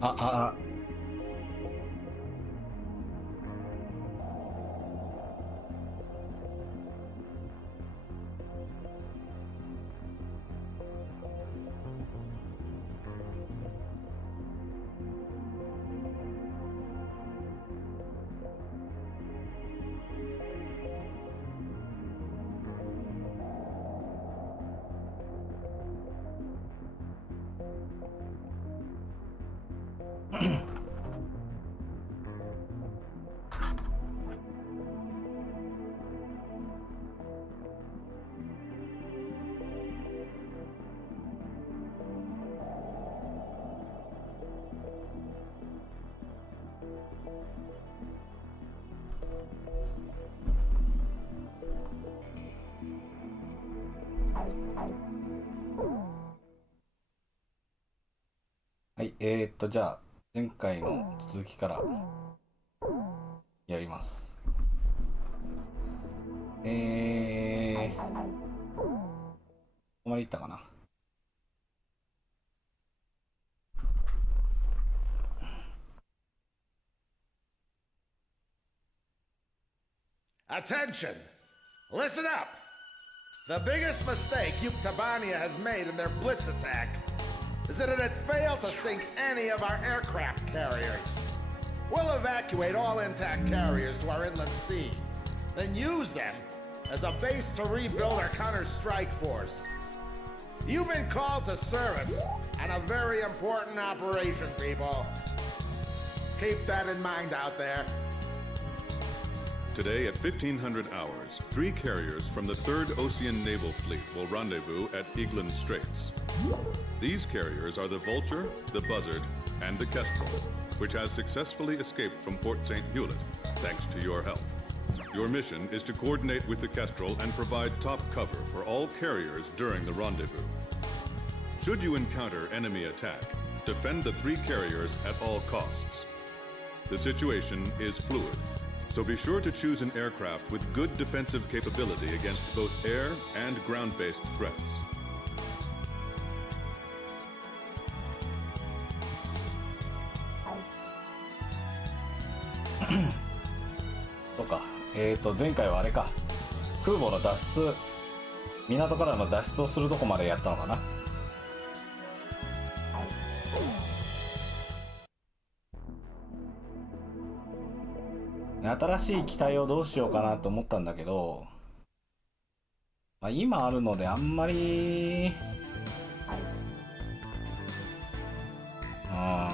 あ、あ、はい、じゃあ前回の続きからやります。ここまでいったかな。Attention! Listen up! The biggest mistake Yuktobania has made in their blitz attack is that it had failed to sink any of our aircraft carriers. We'll evacuate all intact carriers to our inland sea, then use them as a base to rebuild our counter-strike force. You've been called to service on a very important operation, people. Keep that in mind out there. Today at 1500 hours, 3 carriers from the 3rd Ocean Naval Fleet will rendezvous at Eglin Straits. These carriers are the Vulture, the Buzzard, and the Kestrel, which has successfully escaped from Port St. Hewlett, thanks to your help. Your mission is to coordinate with the Kestrel and provide top cover for all carriers during the rendezvous. Should you encounter enemy attack, defend the 3 carriers at all costs. The situation is fluid, so be sure to choose an aircraft with good defensive capability against both air and ground-based threats. そうか。前回はあれか。空母の脱出、港からの脱出をするとこまでやったのかな。新しい機体をどうしようかなと思ったんだけど、まあ、今あるのであんまりあ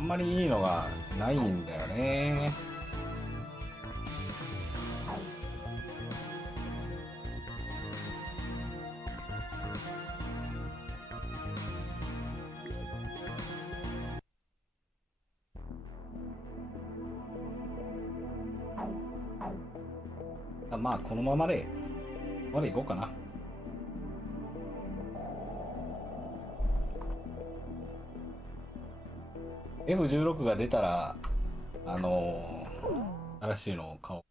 んまりいいのがないんだよね。まあこのままでいこうかな。F16 が出たら新しいのを買おう。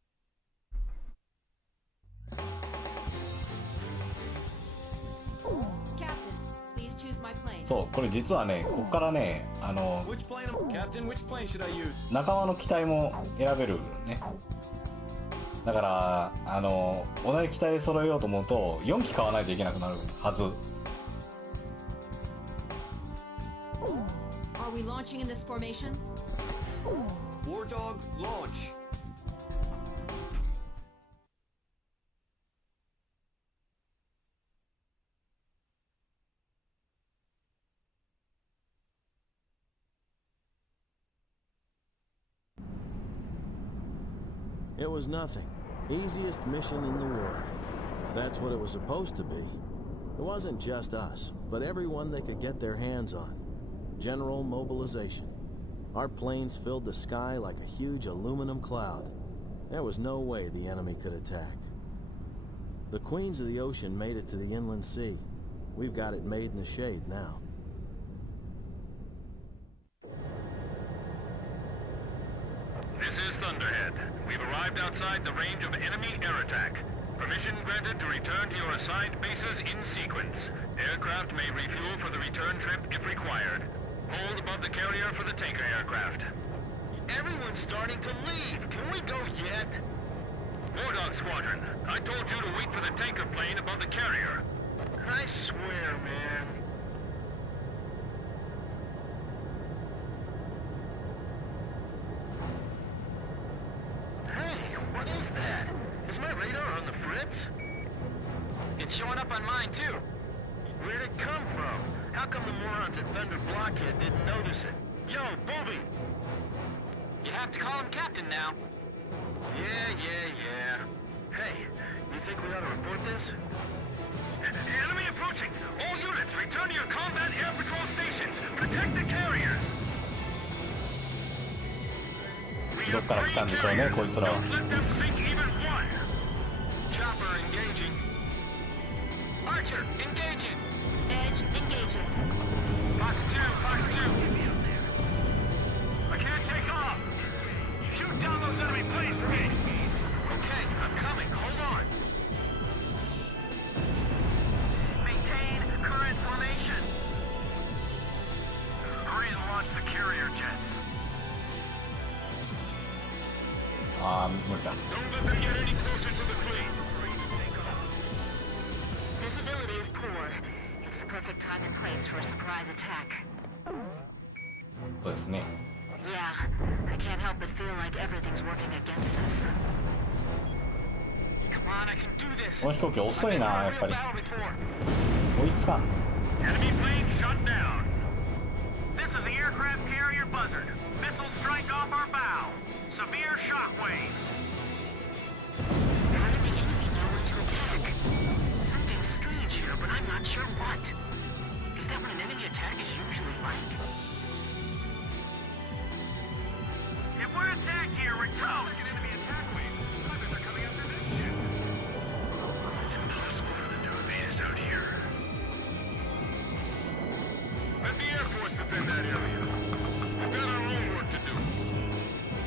そう、これ実はね、ここからね、仲間の機体も選べるね。だから同じ機体で揃えようと思うと4機買わないといけなくなるはず。Are we launching in this formation? War Dog, launch. It was nothing. Easiest mission in the world. That's what it was supposed to be. It wasn't just us, but everyone they could get their hands on. General mobilization. Our planes filled the sky like a huge aluminum cloud. There was no way the enemy could attack. The Queens of the Ocean made it to the inland sea. We've got it made in the shade now. This is Thunderhead. We've arrived outside the range of enemy air attack. Permission granted to return to your assigned bases in sequence. Aircraft may refuel for the return trip if required. Hold above the carrier for the tanker aircraft. Everyone's starting to leave. Can we go yet? Wardog Squadron, I told you to wait for the tanker plane above the carrier. I swear, man. Hey, what is that? Is my radar on the fritz? It's showing up on mine, too. Where'd it come from? How come the morons at Thunder Blockhead didn't notice it? Yo, Booby! You have to call him Captain now. Yeah. Hey, you think we ought to report this? Enemy approaching! All units, return to your combat air patrol stations! Protect the carriers! どっから来たんでしょうね、こいつらは。 Don't let them sink even one! Chopper engaging. Archer, engaging! Edge engaging. Fox 2, Fox 2! I can't take off! Shoot down those enemy planes for me! Okay, I'm coming. Hold on. Maintain current formation! Hurry and launch the carrier jets! ああ、無理だ。 Don't let them get any closer to the fleet! Visibility is poor. It's the perfect time and place for a surprise attack. そうですね。 Yeah, I can't help but feel like everything's working against us. Come on, I can do this! この飛行機遅いな、やっぱり。 Battle before. 追いつかん。 Enemy plane shut down. This is the aircraft carrier Buzzard. Missiles strike off our bow. Severe shockwaves. How did the enemy know when to attack? Something strange here, but I'm not sure what. Is that what an enemy attack is usually like? If we're attacked here, we're toast. An enemy attack wave. I bet they're coming after this ship. It's impossible for them to evade us out here. Let the Air Force defend that area. We've got our own work to do.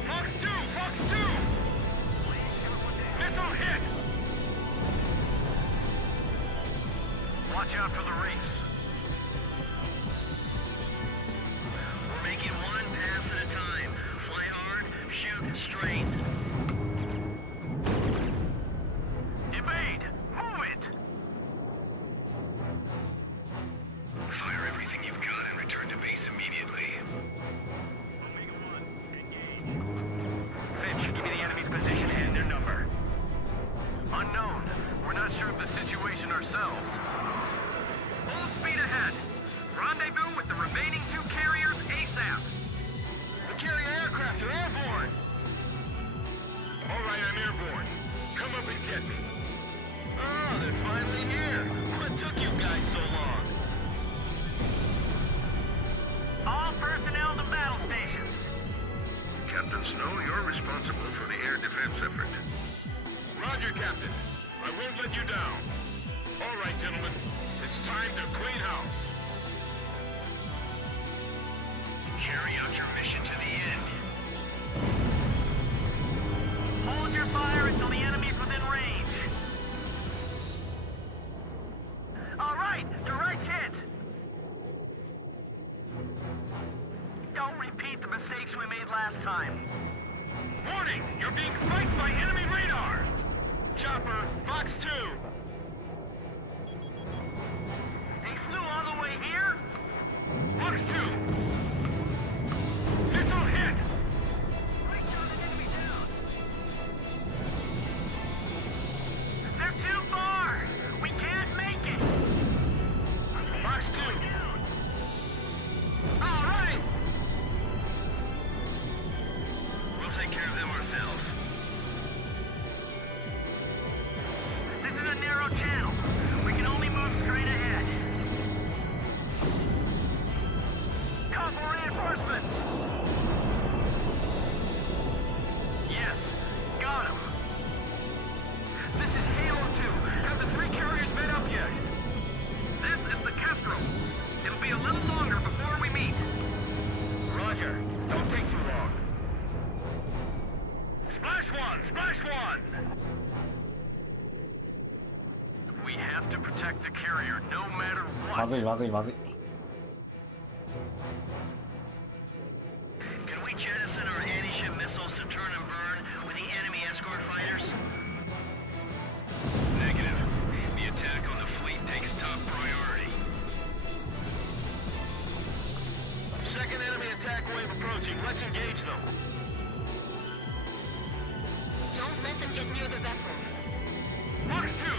Fox 2! Fox 2! Missile hit! Watch out for the reefs. We're making one pass at a time. Fly hard, shoot straight. Evade! Move it! Fire everything you've got and return to base immediately. Finch, give me the enemy's position and their number. Unknown. We're not sure of the situation ourselves. Full speed ahead. Rendezvous with the remaining 2 carriers ASAP. The carrier aircraft are airborne. All right, I'm airborne. Come up and get me. Oh, they're finally here. What took you guys so long? All personnel to battle stations. Captain Snow, you're responsible for the air defense effort. Roger, Captain. I won't let you down. All right, gentlemen. It's time to clean house. Carry out your mission to the end. Hold your fire until the enemy's within range. All right, direct hit. Don't repeat the mistakes we made last time. Warning! You're being spiked by enemy radar! Chopper, Fox 2! They flew all the way here? Fox 2! Missile hit! Right shot an enemy down! They're too far! We can't make it! Fox 2! All right! We'll take care of them ourselves. This is a narrow channel. We can only move straight ahead. Call for reinforcements! Yes, got him. This is Halo 2. Have the 3 carriers met up yet? This is the Kestrel. It'll be a little longer before we meet. Roger. Don't take too long. Splash 1! Splash 1! We have to protect the carrier no matter what. ずいまずいまずい。 Can we jettison our anti-ship missiles to turn and burn with the enemy escort fighters? Negative. The attack on the fleet takes top priority. Second enemy attack wave approaching. Let's engage them. Don't let them get near the vessels. Fox 2!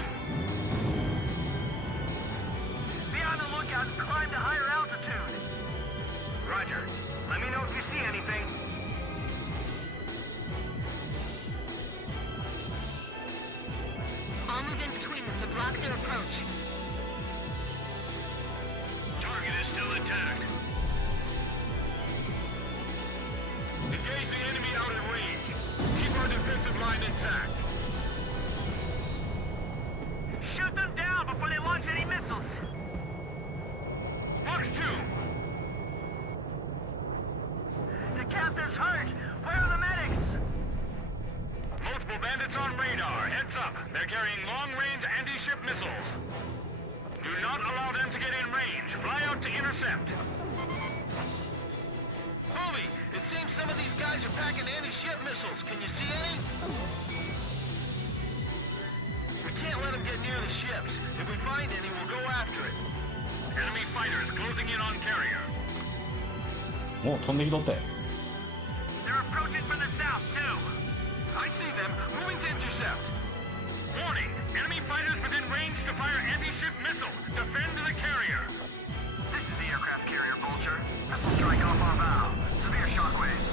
Be on the lookout and climb to higher altitude. Roger. Let me know if you see anything. I'll move in between them to block their approach. Target is still intact. Engage the enemy out in range. Keep our defensive line intact. Shoot them down before they launch any missiles. Fox 2! The captain's hurt. Where are the medics? Multiple bandits on radar. Heads up. They're carrying long-range anti-ship missiles. Do not allow them to get in range. Fly out to intercept. Booby, it seems some of these guys are packing anti-ship missiles. Can you see any? We can't let them get near the ships. If we find any, we'll go after it. Enemy fighters closing in on carrier. もう飛んできとって。 They're approaching from the south, too. I see them. Moving to intercept. Warning! Enemy fighters within range to fire anti-ship missile. Defend the carrier. This is the aircraft carrier, Vulture. Missile strike off our bow. Severe shockwaves.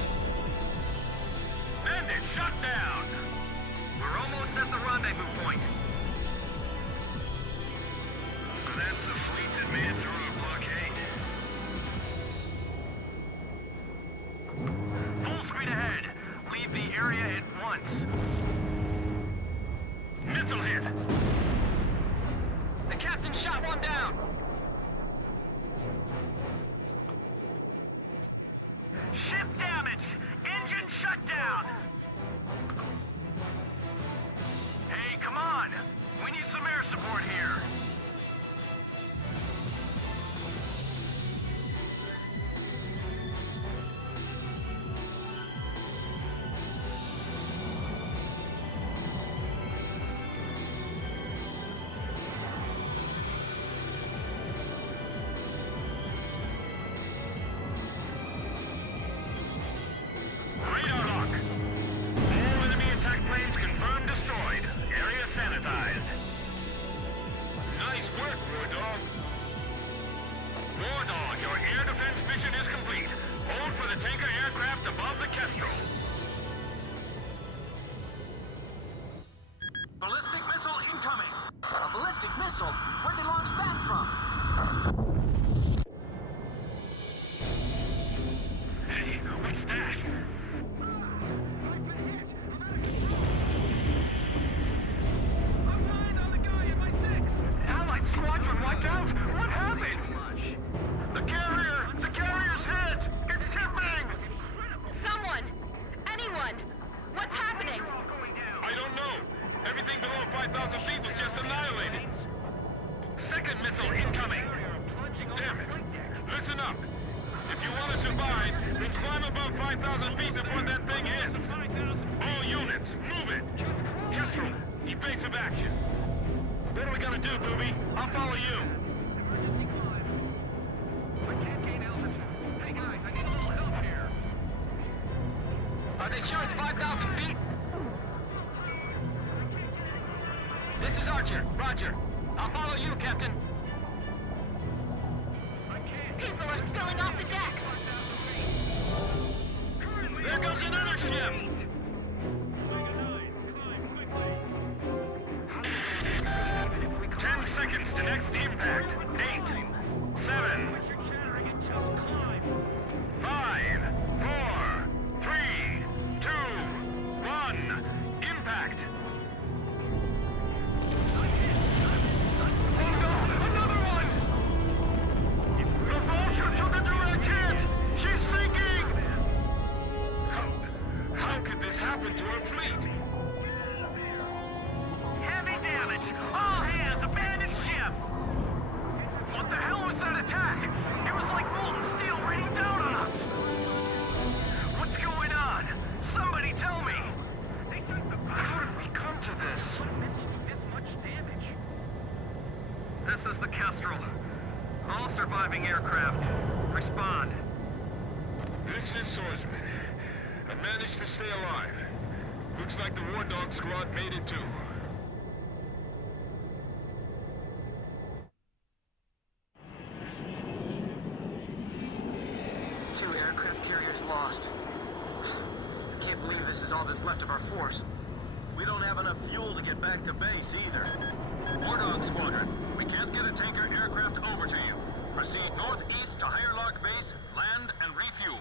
Bandit shot down. We're almost at the rendezvous point. So that's the fleet that made it through a blockade. Full speed ahead. Leave the area at once. Missile hit. The captain shot one down. Ship damage. Engine shut down. Hey, come on. We need some air support here. Radar lock. All enemy attack planes confirmed destroyed. Area sanitized. Nice work, War Dog. War Dog, your air defense mission is complete. Hold for the tanker aircraft above the Kestrel. Ballistic missile incoming. A ballistic missile? Where'd they launch that from? Hey, what's that? Allied squadron wiped out? What happened? The carrier's hit! It's tipping! Someone! Anyone! What's happening? I don't know. Everything below 5,000 feet was just annihilated. Second missile incoming. Damn it. Listen up. If you want to survive, then climb above 5,000 feet before that thing hits. All units, move it. Kestrel, evasive action. What are we gonna do, Booby? I'll follow you. I can't gain altitude. Hey guys, I need a little help here. Are they sure it's 5,000 feet? This is Archer. Roger. I'll follow you, Captain. People are spilling off the decks! There goes another ship! 10 seconds to next impact. 8, 7, 5, 4, 3, 2, 1. Impact! Oh no! Another one! The Vulture took a direct hit! She's sinking! How could this happen to our fleet? Heavy damage! All hands, abandon ship! This is Swordsman. I managed to stay alive. Looks like the War Dog squad made it too. Two aircraft carriers lost. I can't believe this is all that's left of our force. We don't have enough fuel to get back to base either. War Dog Squadron, we can't get a tanker aircraft over to you. Proceed northeast to Higher Lock Base, land and refuel.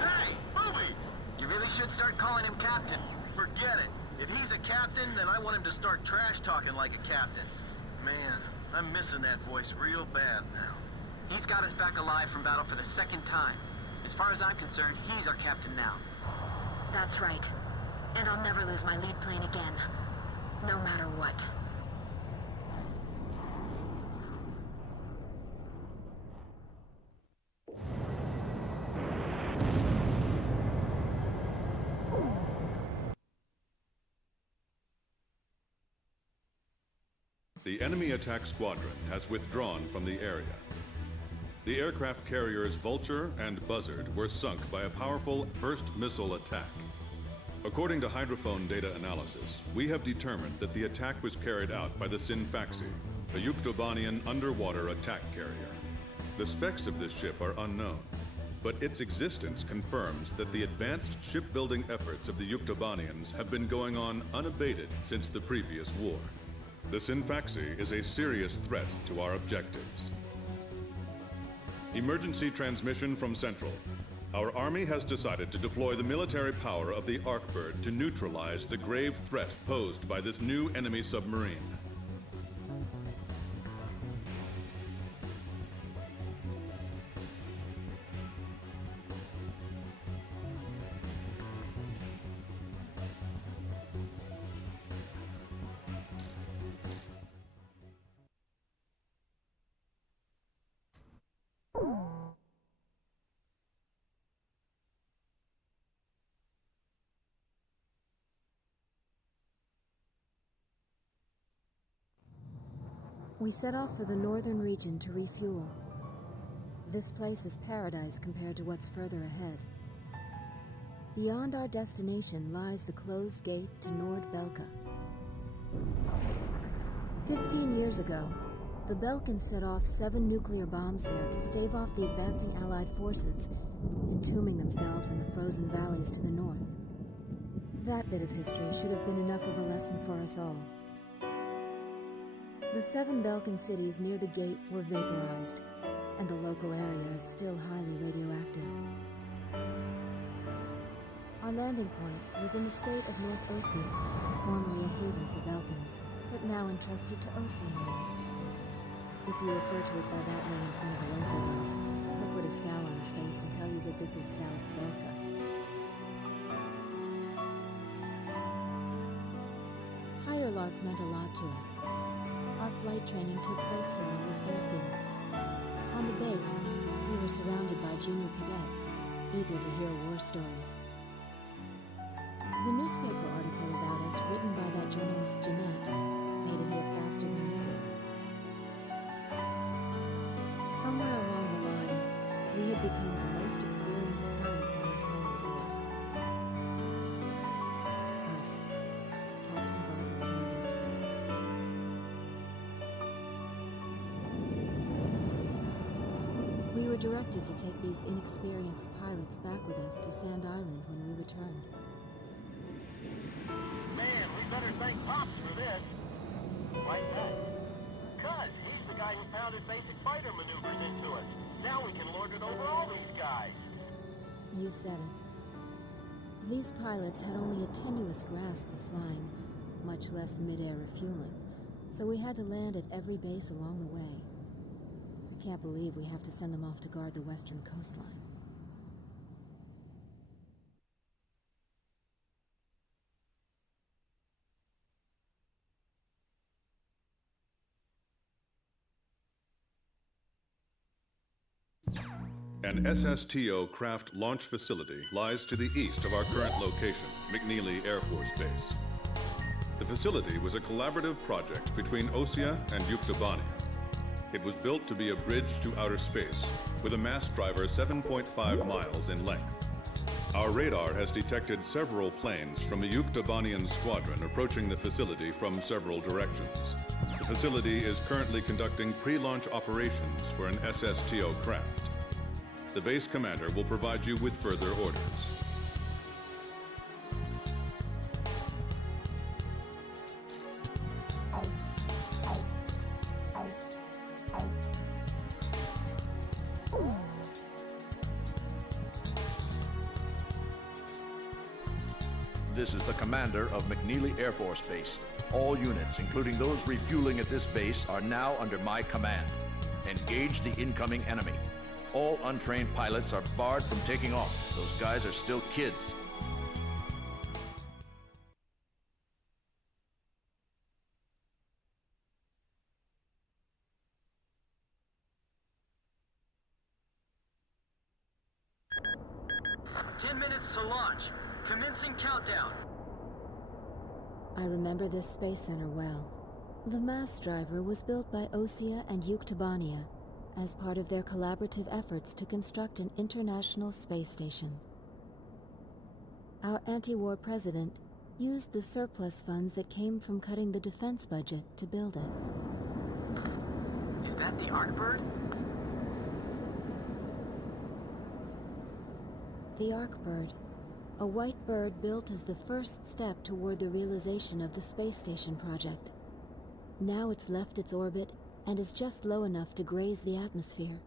Hey, Booby! You really should start calling him Captain. Forget it. If he's a captain, then I want him to start trash talking like a captain. Man, I'm missing that voice real bad now. He's got us back alive from battle for the second time. As far as I'm concerned, he's our captain now. That's right. And I'll never lose my lead plane again. No matter what. The enemy attack squadron has withdrawn from the area. The aircraft carriers Vulture and Buzzard were sunk by a powerful burst missile attack. According to hydrophone data analysis, we have determined that the attack was carried out by the Sinfaxi, a Yuktobanian underwater attack carrier. The specs of this ship are unknown, but its existence confirms that the advanced shipbuilding efforts of the Yuktobanians have been going on unabated since the previous war. The Sinfaxi is a serious threat to our objectives. Emergency transmission from Central. Our army has decided to deploy the military power of the Arkbird to neutralize the grave threat posed by this new enemy submarine. We set off for the northern region to refuel. This place is paradise compared to what's further ahead. Beyond our destination lies the closed gate to Nord-Belka. 15 years ago, the Belkans set off 7 nuclear bombs there to stave off the advancing Allied forces, entombing themselves in the frozen valleys to the north. That bit of history should have been enough of a lesson for us all. The 7 Belkan cities near the gate were vaporized, and the local area is still highly radioactive. Our landing point was in the state of North Ossia, formerly a haven for Belkans, but now entrusted to Ossian land. If you refer to it by that name in front of a local, he'll put a scowl on his face and tell you that this is South Belka. Higher Lark meant a lot to us. Our flight training took place here on this airfield. On the base, we were surrounded by junior cadets, eager to hear war stories. The newspaper article about us, written by that journalist Jeanette, made it here faster than we did. Somewhere along the line, we had become the most experienced pilots in the entire war. Us, Captain Bartlett's nuggets. We were directed to take these inexperienced pilots back with us to Sand Island when we returned. Man, we better thank Pops for this. Why not? Because he's the guy who pounded basic fighter maneuvers into us. Now we can lord it over all these guys. You said it. These pilots had only a tenuous grasp of flying, much less mid-air refueling, so we had to land at every base along the way. I can't believe we have to send them off to guard the western coastline. An SSTO craft launch facility lies to the east of our current location, McNeely Air Force Base. The facility was a collaborative project between Ossia and Yuktobania. It was built to be a bridge to outer space, with a mass driver 7.5 miles in length. Our radar has detected several planes from the Yuktabanian squadron approaching the facility from several directions. The facility is currently conducting pre-launch operations for an SSTO craft. The base commander will provide you with further orders. This is the commander of McNeely Air Force Base. All units, including those refueling at this base, are now under my command. Engage the incoming enemy. All untrained pilots are barred from taking off. Those guys are still kids. Minutes to launch. Commencing countdown. I remember this space center well. The mass driver was built by Osea and Yuktabania as part of their collaborative efforts to construct an international space station. Our anti-war president used the surplus funds that came from cutting the defense budget to build it. Is that the Arcbird? The Arcbird, a white bird built as the first step toward the realization of the space station project. Now it's left its orbit and is just low enough to graze the atmosphere.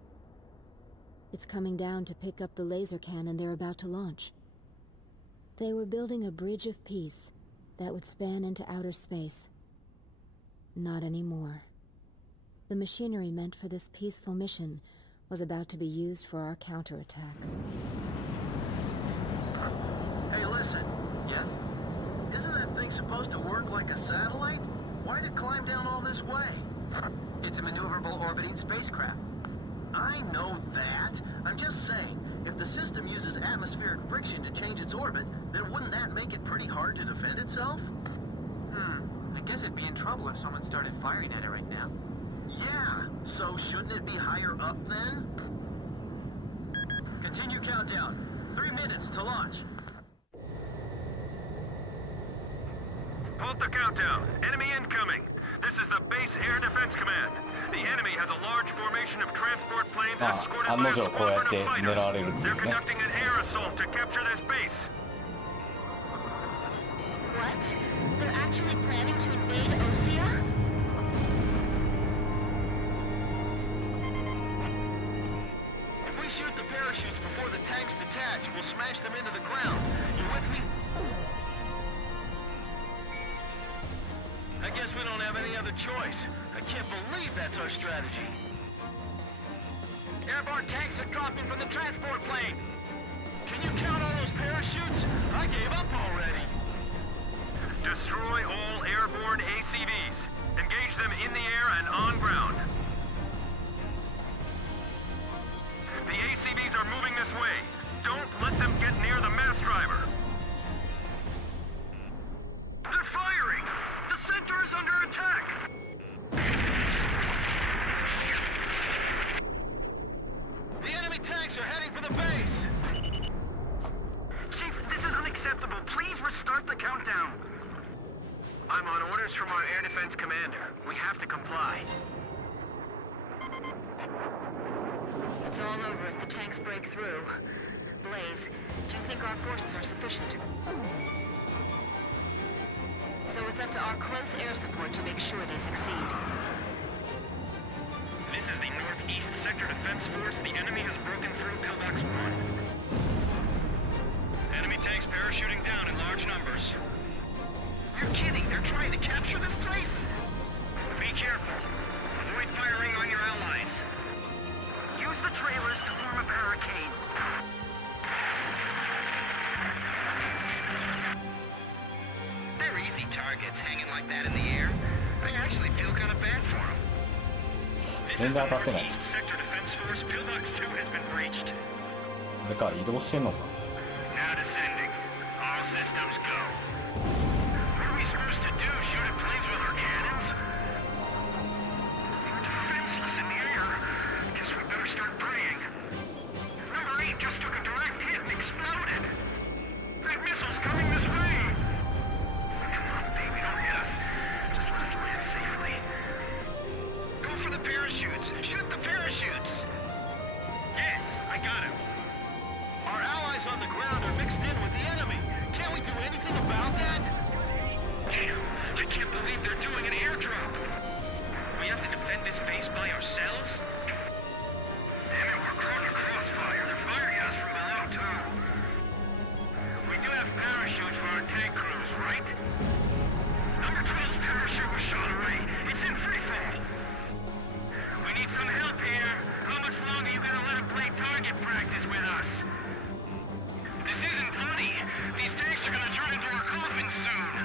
It's coming down to pick up the laser cannon they're about to launch. They were building a bridge of peace that would span into outer space. Not anymore. The machinery meant for this peaceful mission was about to be used for our counterattack. Hey, listen. Yes? Isn't that thing supposed to work like a satellite? Why'd it climb down all this way? It's a maneuverable orbiting spacecraft. I know that. I'm just saying, if the system uses atmospheric friction to change its orbit, then wouldn't that make it pretty hard to defend itself? I guess it'd be in trouble if someone started firing at it right now. Yeah, so shouldn't it be higher up then? Continue countdown. 3 minutes to launch. Halt the countdown. Enemy incoming. This is the Base Air Defense Command. The enemy has a large formation of transport planes escorted by a squadron of fighters. They're conducting an air assault to capture this base. What? They're actually planning to invade Osea? If we shoot the parachutes before the tanks detach, we'll smash them into the ground. You with me? I guess we don't have any other choice. I can't believe that's our strategy. Airborne tanks are dropping from the transport plane. Can you count all those parachutes? I gave up already. Destroy all airborne ACVs. Engage them in the air and on ground. The ACVs are moving this way. Don't let them get near the mass driver. They're firing! The center is under attack! The enemy tanks are heading for the base! Chief, this is unacceptable. Please restart the countdown. I'm on orders from our air defense commander. We have to comply. It's all over if the tanks break through. Blaze, do you think our forces are sufficient? So it's up to our close air support to make sure they succeed. This is the Northeast Sector Defense Force. The enemy has broken through Pillbox 1. Enemy tanks parachuting down in large numbers. You're kidding. They're trying to capture this place? Be careful. Avoid firing on your allies. Use the trailers to form a barricade. They're easy targets hanging like that in the air. I actually feel kind of bad for them. This is the Northeast Sector Defense Force. Pillbox 2 has been breached. あれか、移動してんのか。 Now descending. All systems go. What are we supposed to do? Shoot at planes with our cannons? We're defenseless in the air. Guess we better start praying. carriers on the ground are mixed in with the enemy. Can't we do anything about that? Damn, I can't believe they're doing an airdrop. We have to defend this base by ourselves? Damn it, we're caught in a crossfire. They're firing at us from below, too. We do have parachutes for our tank crews, right? Number 12's parachute was shot away. It's in free fall. We need some help here. How much longer you gonna let them play target practice with us? This isn't funny. These tanks are gonna turn into our coffins soon.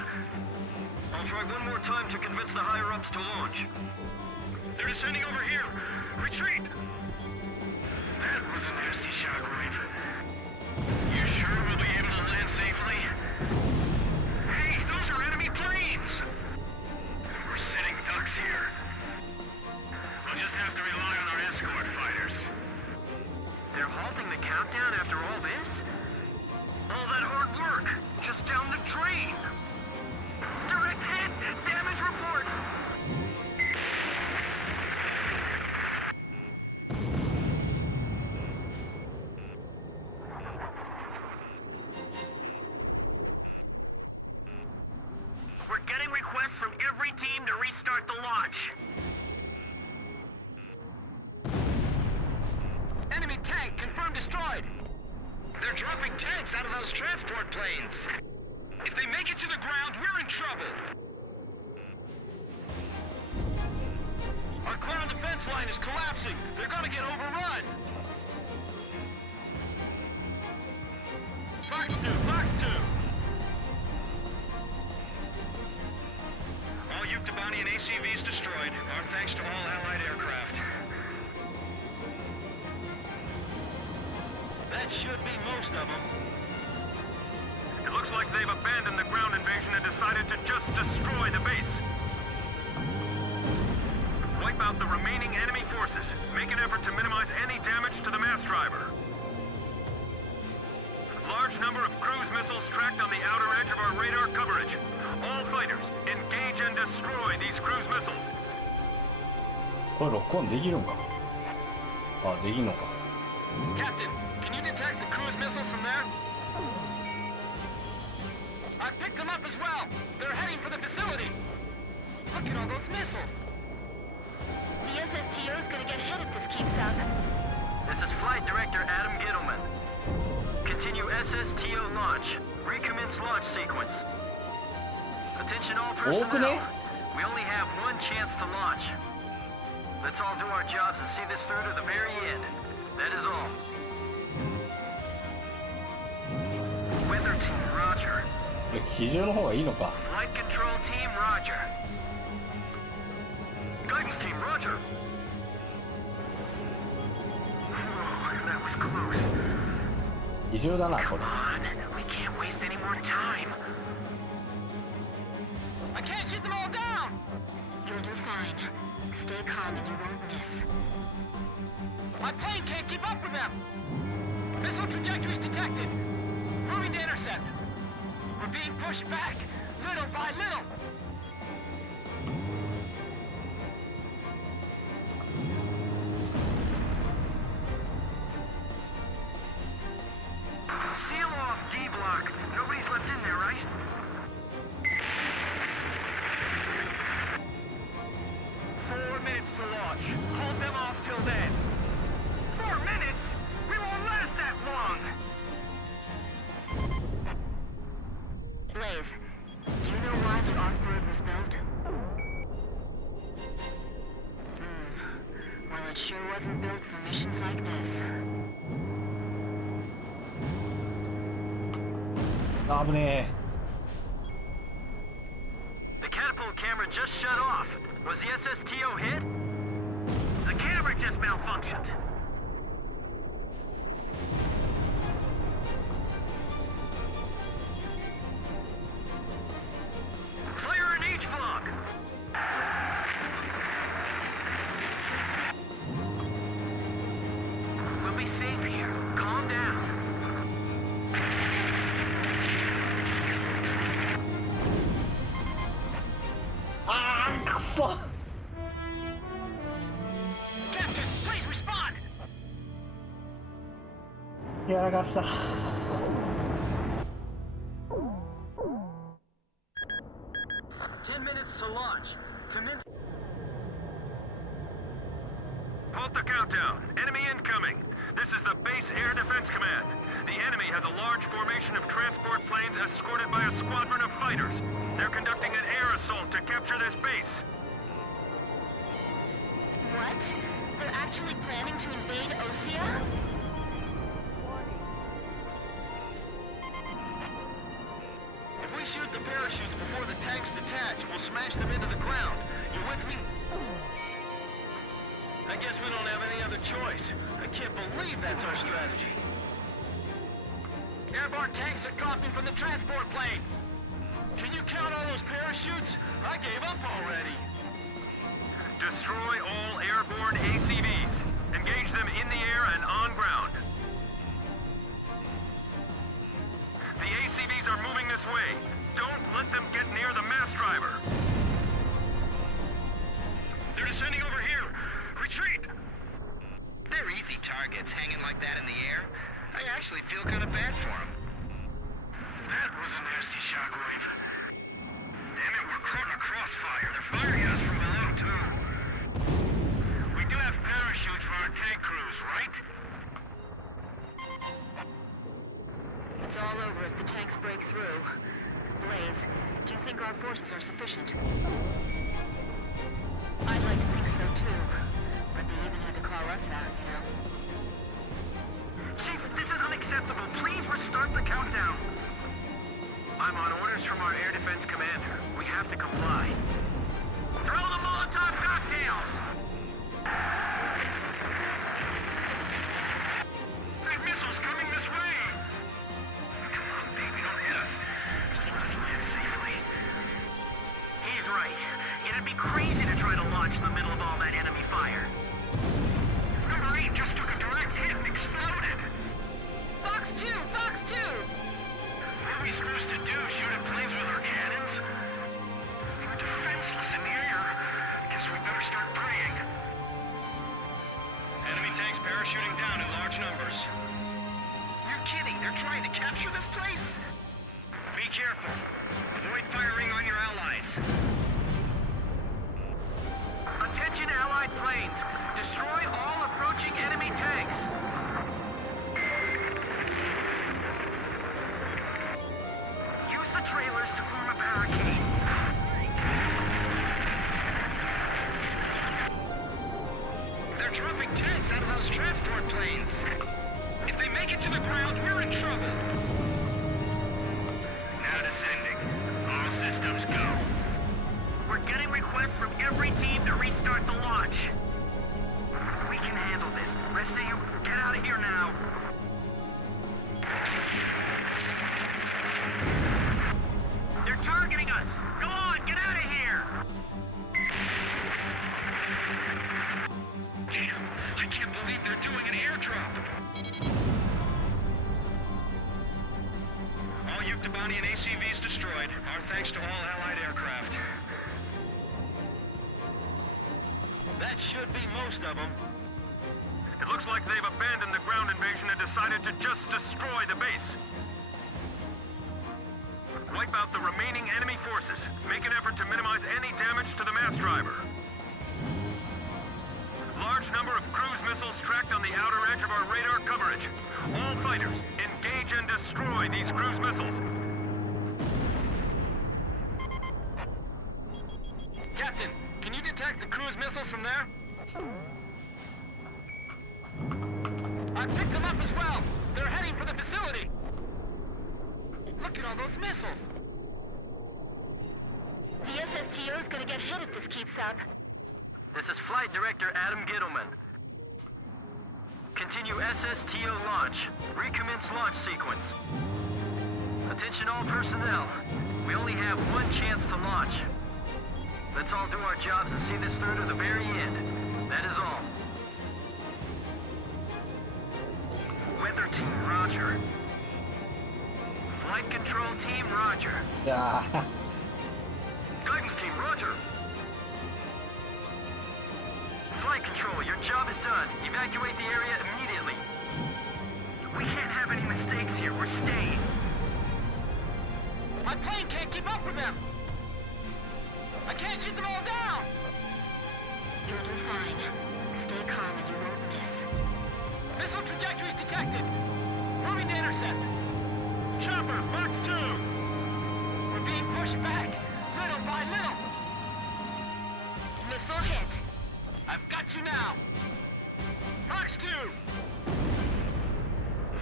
I'll try one more time to convince the higher-ups to launch. They're descending over here. Retreat! That was a nasty shockwave. You sure we'll be able to land safely? Hey, those are enemy planes! We're sitting ducks here. We'll just have to rely on our escort fighters. They're halting the countdown after all this? All that hard work, just down the drain! Direct hit! Damage report! We're getting requests from every team to restart the launch. Enemy tank confirmed destroyed. They're dropping tanks out of those transport planes. If they make it to the ground, we're in trouble. Our ground defense line is collapsing. They're gonna get overrun. Fox 2, Fox 2. All Yuktobanian ACVs destroyed. Our thanks to all Allied aircraft. That should be most of them. It looks like they've abandoned the ground invasion and decided to just destroy the base. Wipe out the remaining enemy forces. Make an effort to minimize any damage to the mass driver. Large number of cruise missiles tracked on the outer edge of our radar coverage. All fighters, engage and destroy these cruise missiles. これロックオンできるんか。あ、できんのか。 Captain, can you detect the cruise missiles from there? I picked them up as well. They're heading for the facility. Look at all those missiles. The SSTO is gonna get hit if this keeps up. This is Flight Director Adam Gittleman. Continue SSTO launch. Recommence launch sequence. Attention all personnel. We only have one chance to launch. Let's all do our jobs and see this through to the very end. That is all. Weather team, Roger. 機銃の方がいいのか。 Flight control team, Roger. Guidance team, Roger. Whoa, that was close. 機銃だなこれ。 Come on, we can't waste any more time. I can't shoot them all down. You'll do fine. Stay calm and you won't miss. My plane can't keep up with them. Missile trajectories detected. Moving to intercept. We're being pushed back, little by little. Seal off D block. Nobody's left in there, right? To launch. Hold them off till then. 4 minutes? We won't last that long! Blaze, do you know why the Arkbird was built? Well, it sure wasn't built for missions like this. あぶね The catapult camera just shut off. Was the SSTO hit? The camera just malfunctioned. Fire an H block. We'll be safe here. Calm down.あーくそ Captain, please respond. やらかした countdown. Enemy incoming. This is the Base Air Defense Command. The enemy has a large formation of transport planes escorted by a squadron of fighters. They're conducting an air assault to capture this base. What? They're actually planning to invade Osea? If we shoot the parachutes before the tanks detach, we'll smash them into the ground. You with me? I guess we don't have any other choice. I can't believe that's our strategy. Airborne tanks are dropping from the transport plane. Can you count all those parachutes? I gave up already. Destroy all airborne ACVs. Engage them in the air and on ground. The ACVs are moving this way. Don't let them get near the mass driver. They're descending over here. Retreat! They're easy targets hanging like that in the air. I actually feel kind of bad for them. That was a nasty shockwave. Damn it, we're caught in a crossfire. They're firing at us from below, too. We do have parachutes for our tank crews, right? It's all over if the tanks break through. Blaze, do you think our forces are sufficient? I'd like to think so too. But they even had to call us out, you know. Chief, this is unacceptable. Please restart the countdown. I'm on orders from our air defense commander. We have to comply. Throw the Molotov cocktails! That missile's coming this way! Come on, baby, don't hit us. Just let us land safely. He's right. It'd be crazy to try to launch in the middle of all that enemy fire. Number 8 just took a direct hit and exploded! Fox 2! Fox 2! What are we supposed to do? Shoot at planes with our cannons? We're defenseless in the air. Guess we better start praying. Enemy tanks parachuting down in large numbers. You're kidding. They're trying to capture this place? Be careful. Avoid firing on your allies. Attention Allied planes. Destroy all approaching enemy tanks. Use the trailers to form a barricade. They're dropping tanks out of those transport planes. If they make it to the ground, we're in trouble. Now descending. All systems go. We're getting requests from every team to restart the launch. We can handle this. Rest of you, get out of here now. They're targeting us. Go on, get out of here. Damn, I can't believe they're doing an airdrop. All Yuktobanian ACVs destroyed. Our thanks to all Allied aircraft. That should be most of them. It looks like they've abandoned the ground invasion and decided to just destroy the base. Wipe out the remaining enemy forces. Make an effort to minimize any damage to the mass driver. Large number of cruise missiles tracked on the outer edge of our radar coverage. All fighters, engage and destroy these cruise missiles. Captain, can you detect the cruise missiles from there? I picked them up as well. They're heading for the facility. Look at all those missiles. The SSTO is gonna get hit if this keeps up. This is Flight Director Adam Gittleman. Continue SSTO launch. Recommence launch sequence. Attention all personnel. We only have one chance to launch. Let's all do our jobs and see this through to the very end. That is all. Weather team, roger. Flight control team, roger. Yeah. Guidance team, roger. Flight control, your job is done. Evacuate the area immediately. We can't have any mistakes here. We're staying. My plane can't keep up with them. I can't shoot them all down. You'll do fine. Stay calm and you won't miss. Missile trajectories detected. Moving to intercept. Chopper, Fox 2! We're being pushed back, little by little. Missile hit. I've got you now. Fox 2!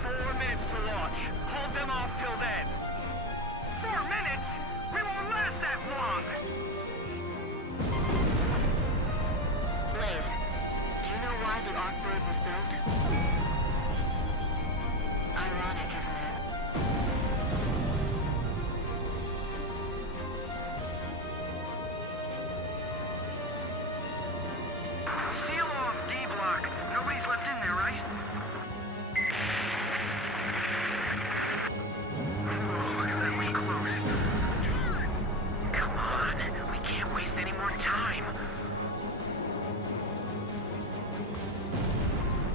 4 minutes to launch. Hold them off till then. 4 minutes? We won't last that long! Blaze, do you know why the Arkbird was built? Ironic, isn't it? Seal off D block. Nobody's left in there, right? Oh, that was close. Come on, we can't waste any more time.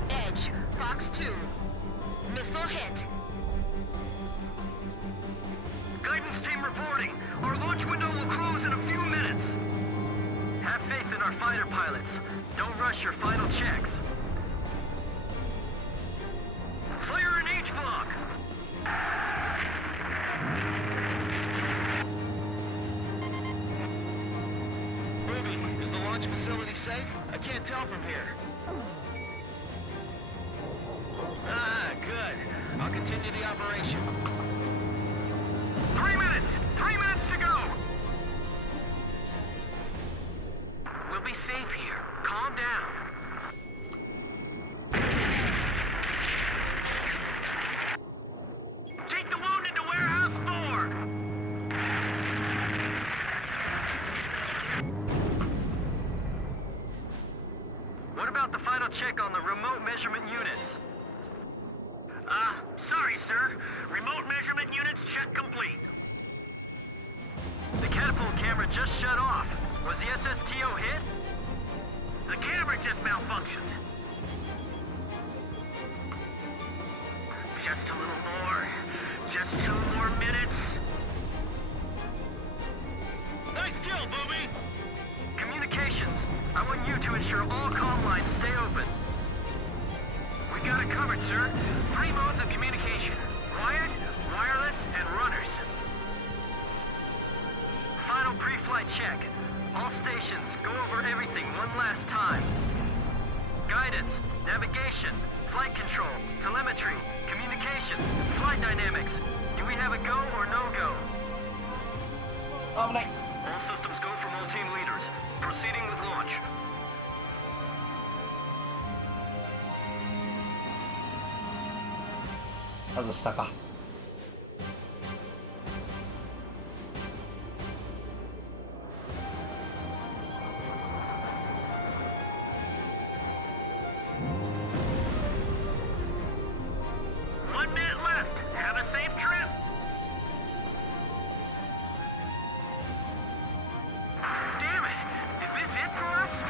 Edge, Fox 2. Missile hit. Guidance team reporting. Our launch window will close in a few minutes. Have faith in our fighter pilots. Don't rush your final checks. Fire in H block. Ruby, is the launch facility safe? I can't tell from here. Ah, good. I'll continue the operation. 3 minutes! 3 minutes to go! We'll be safe here. Calm down. Take the wounded to warehouse 4! What about the final check on the remote measurement units? Sorry, sir. Remote measurement units check complete. The catapult camera just shut off. Was the SSTO hit? The camera just malfunctioned. Just a little more. Just 2 more minutes. Nice kill, Booby! Communications. I want you to ensure all comm lines stay open. We got it covered, sir. 3 modes of communication. Wired, wireless, and runners. Final pre-flight check. All stations, go over everything one last time. Guidance, navigation, flight control, telemetry, communications, flight dynamics. Do we have a go or no-go? 危ない。 All systems go from all team leaders. Proceeding with launch.まず下か。1 minute left. Have a safe trip. Damn it! Is this it for us?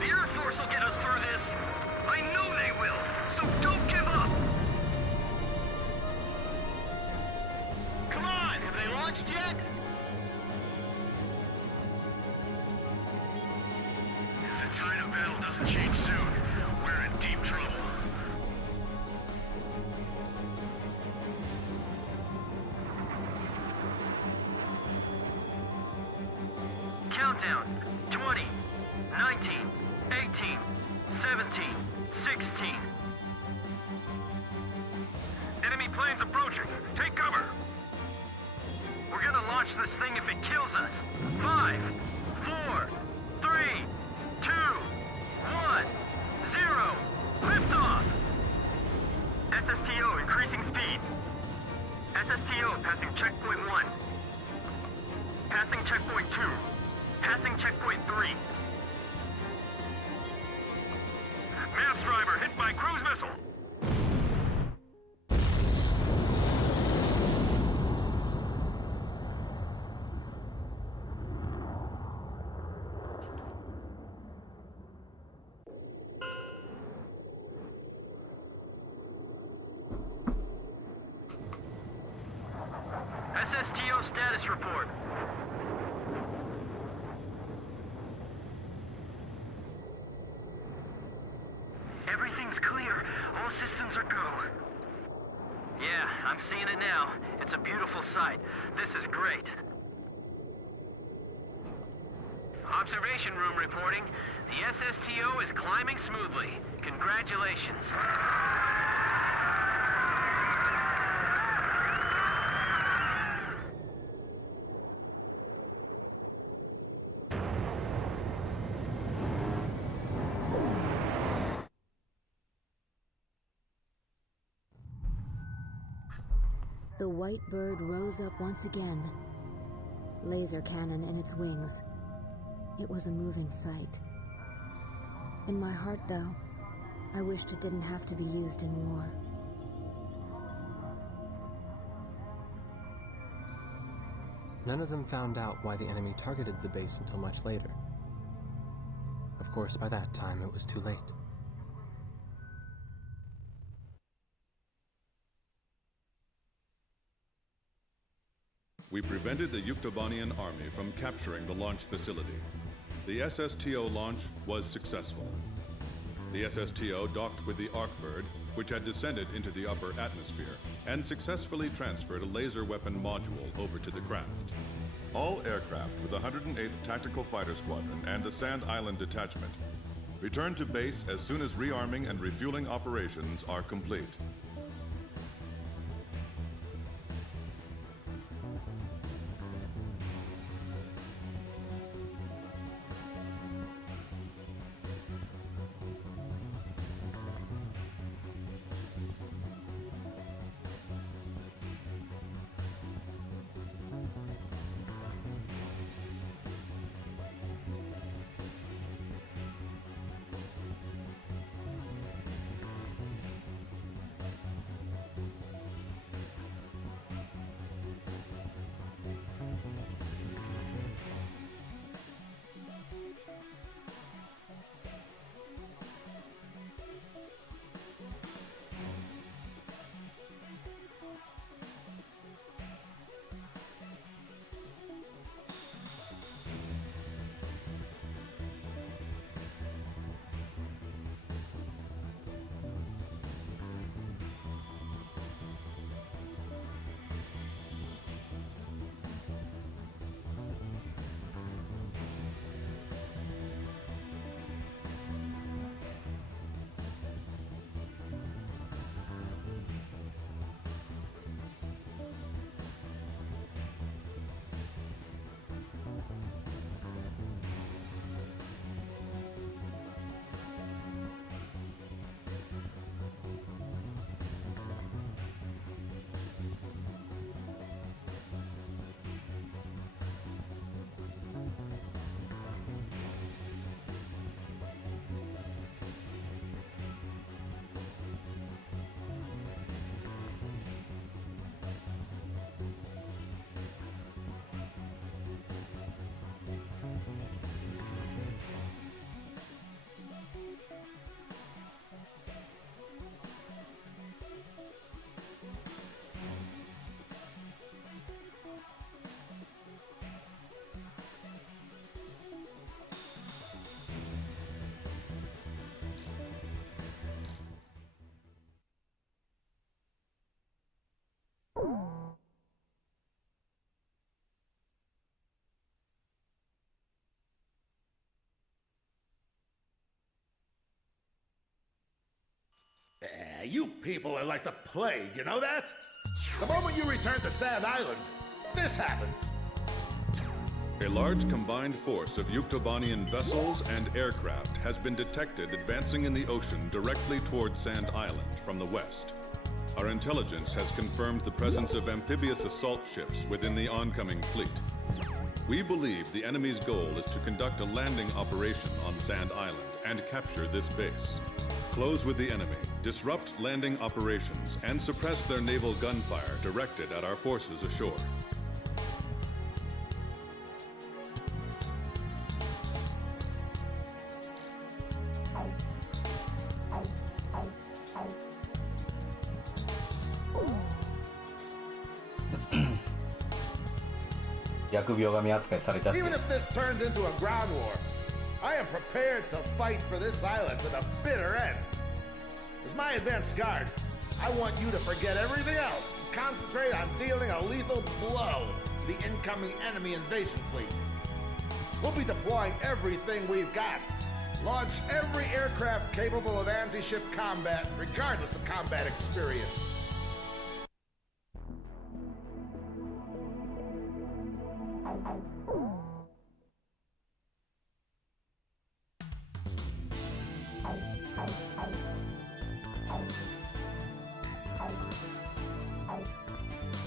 The Earth Force will get us through this. I know they will. So don't give up. Come on, have they launched yet? If the tide of battle doesn't change soon, we're in deep trouble. Countdown. 20, 19, 18, 17, 16. Enemy planes approaching. Take cover. We're gonna launch this thing if it kills us. 5, 4, 3, 2, 1, 0. Liftoff! SSTO increasing speed. SSTO passing checkpoint 1. Passing checkpoint 2. Passing checkpoint 3. Mass driver hit by cruise missile. SSTO status report. All systems are go. Yeah, I'm seeing it now. It's a beautiful sight. This is great. Observation room reporting. The SSTO is climbing smoothly. Congratulations. The white bird rose up once again. Laser cannon in its wings. It was a moving sight. In my heart, though, I wished it didn't have to be used in war. None of them found out why the enemy targeted the base until much later. Of course, by that time, it was too late. We prevented the Yuktobanian army from capturing the launch facility. The SSTO launch was successful. The SSTO docked with the Arkbird, which had descended into the upper atmosphere, and successfully transferred a laser weapon module over to the craft. All aircraft with the 108th Tactical Fighter Squadron and the Sand Island Detachment return to base as soon as rearming and refueling operations are complete. You people are like the plague, you know that? The moment you return to Sand Island, this happens. A large combined force of Yuktobanian vessels and aircraft has been detected advancing in the ocean directly toward Sand Island from the west. Our intelligence has confirmed the presence of amphibious assault ships within the oncoming fleet. We believe the enemy's goal is to conduct a landing operation on Sand Island and capture this base. Close with the enemy, disrupt landing operations, and suppress their naval gunfire directed at our forces ashore. Even if this turns into a ground war, I am prepared to fight for this island to the bitter end. As my advanced guard, I want you to forget everything else and concentrate on dealing a lethal blow to the incoming enemy invasion fleet. We'll be deploying everything we've got. Launch every aircraft capable of anti-ship combat, regardless of combat experience.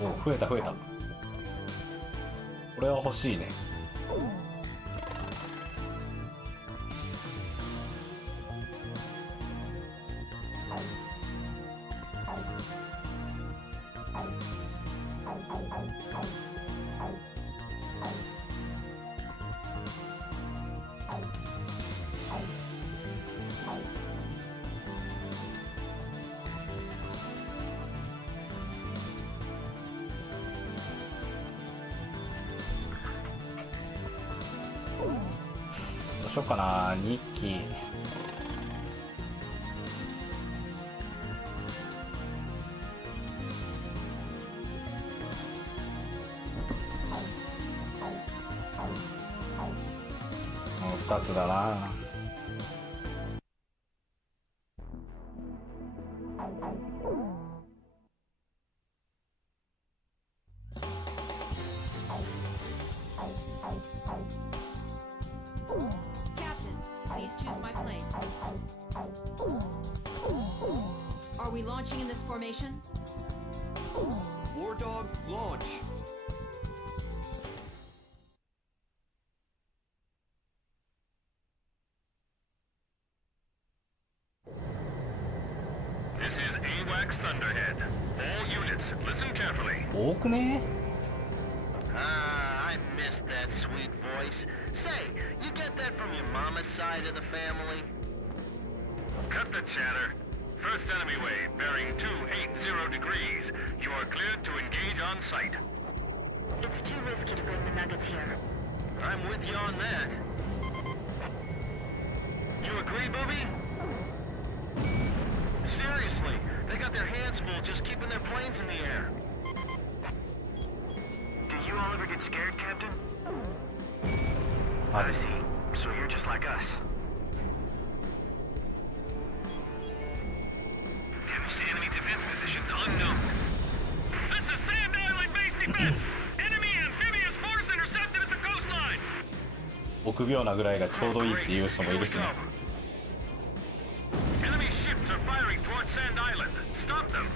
お、増えた増えた。これは欲しいね。どうしようかな、2機。もう2つだな。Captain, please choose my plane. Are we launching in this formation? War Dog, launch! This is AWACS Thunderhead. All units, listen carefully. 多くね？ I missed that sweet voice. Say, you get that from your mama's side of the family? Cut the chatter. First enemy wave, bearing 280 degrees. You are cleared to engage on sight. It's too risky to bring the nuggets here. I'm with you on that. You agree, Booby? Seriously, they got their hands full just keeping their planes in the air. Do you all ever get scared, Captain? I I see. So you're just like us. Damage to enemy defense positions unknown. This is Sand Island base defense. Enemy amphibious force intercepted at the coastline. 臆病なぐらいがちょうどいいっていう人もいるしね。 Enemy ships are firing toward Sand Island. Stop them.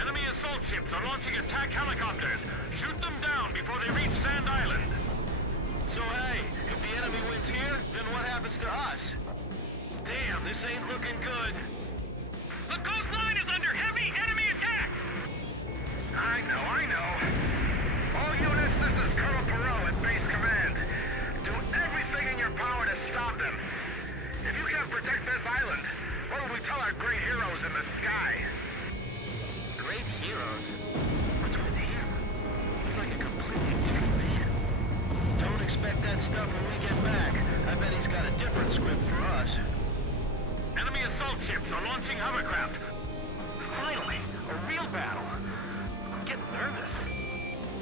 Enemy assault ships are launching attack helicopters. Shoot them down before they reach Sand Island. So hey, if the enemy wins here, then what happens to us? Damn, this ain't looking good. The coastline is under heavy enemy attack. I know. All units, this is Colonel Perot at Base Command. Do everything in your power to stop them. If you can't protect this island, what will we tell our great heroes in the sky? Great heroes? What's with him? He's like a completely different man. Don't expect that stuff when we get back. I bet he's got a different script for us. Enemy assault ships are launching hovercraft. Finally, a real battle. I'm getting nervous.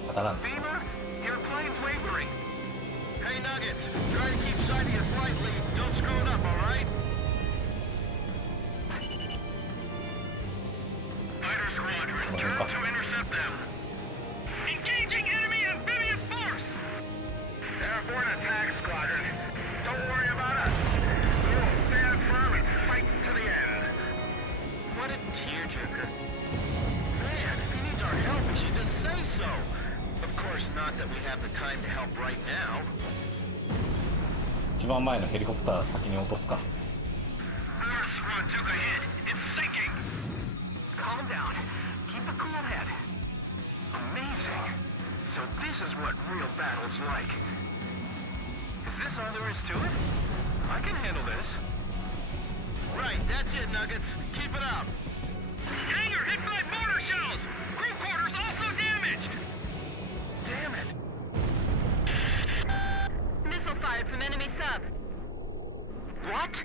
当たらん。 Beamer, your plane's wavering. Hey, Nuggets, try to keep sight of your flight lead. Don't screw it up, all right? Fighter squadron, turn to intercept them. Engaging enemy amphibious force. Airborne attack squadron. Don't worry about us. We will stand firm and fight to the end. What a tearjerker. Man, if he needs our help, we should just say so. Of course, not that we have the time to help right now. 一番前のヘリコプター先に落とすか。 Our squad took a hit. It's sinking. Calm down. Keep a cool head. Amazing. So this is what real battle's like. Is this all there is to it? I can handle this. Right, that's it, Nuggets. Keep it up. Hangar hit by mortar shells. Crew quarters also damaged. Damn it. Missile fired from enemy sub. What?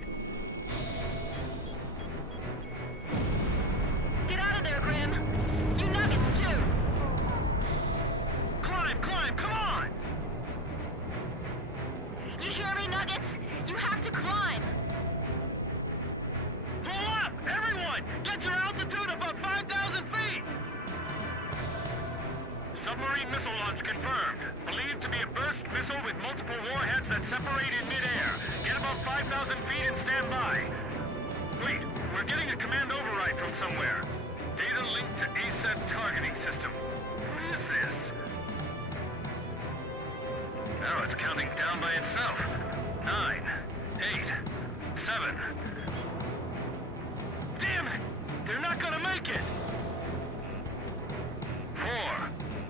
Submarine missile launch confirmed. Believed to be a burst missile with multiple warheads that separate in midair. Get about 5,000 feet and stand by. Wait, we're getting a command override from somewhere. Data linked to ASAT targeting system. What is this? Oh, it's counting down by itself. 9, 8, 7. Damn it! They're not gonna make it! 4,